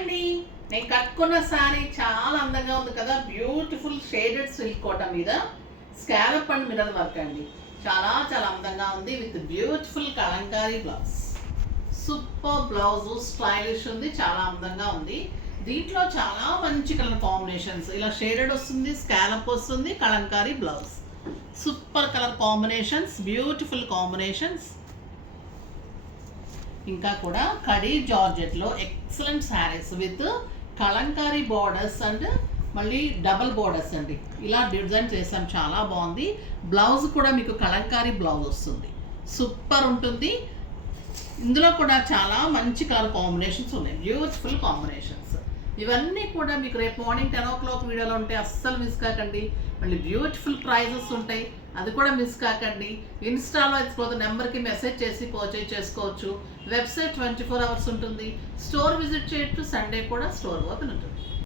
అండి, నేను కట్టుకున్న శారీ చాలా అందంగా ఉంది కదా. బ్యూటిఫుల్ షేడెడ్ సిల్క్ కోట మీద స్కాలప్ అండ్ మిర్రర్ వర్క్ అండి. చాలా చాలా అందంగా ఉంది with beautiful kalamkari blouse. Super blouse, stylish ఉంది, చాలా అందంగా ఉంది. దీంట్లో చాలా మంచి కలర్ కాంబినేషన్స్, ఇలా షేడెడ్ వస్తుంది, స్కాలప్ వస్తుంది, kalamkari blouse. Super colour combinations, beautiful combinations. ఇంకా కూడా కడీ జార్జెట్లో excellent saris with kalamkari borders and మళ్ళీ డబల్ బార్డర్స్ అండి. ఇలా డిజైన్ చేసాం, చాలా బాగుంది. బ్లౌజ్ కూడా మీకు కలంకారీ బ్లౌజ్ వస్తుంది, సూపర్ ఉంటుంది. ఇందులో కూడా చాలా మంచి కలర్ కాంబినేషన్స్ ఉన్నాయి, బ్యూటిఫుల్ కాంబినేషన్స్. ఇవన్నీ కూడా మీకు రేపు మార్నింగ్ 10 o'clock వీడియోలో ఉంటాయి, అస్సలు మిస్ కాకండి. మళ్ళీ బ్యూటిఫుల్ ప్రైజెస్ ఉంటాయి, అది కూడా మిస్ కాకండి. ఇన్స్టాలో ఇచ్చిపోతే నెంబర్కి మెసేజ్ చేసి పర్చేజ్ చేసుకోవచ్చు. వెబ్సైట్ 24 hours ఉంటుంది. స్టోర్ విజిట్ చేయొచ్చు, సండే కూడా స్టోర్ ఓపెన్ ఉంటుంది.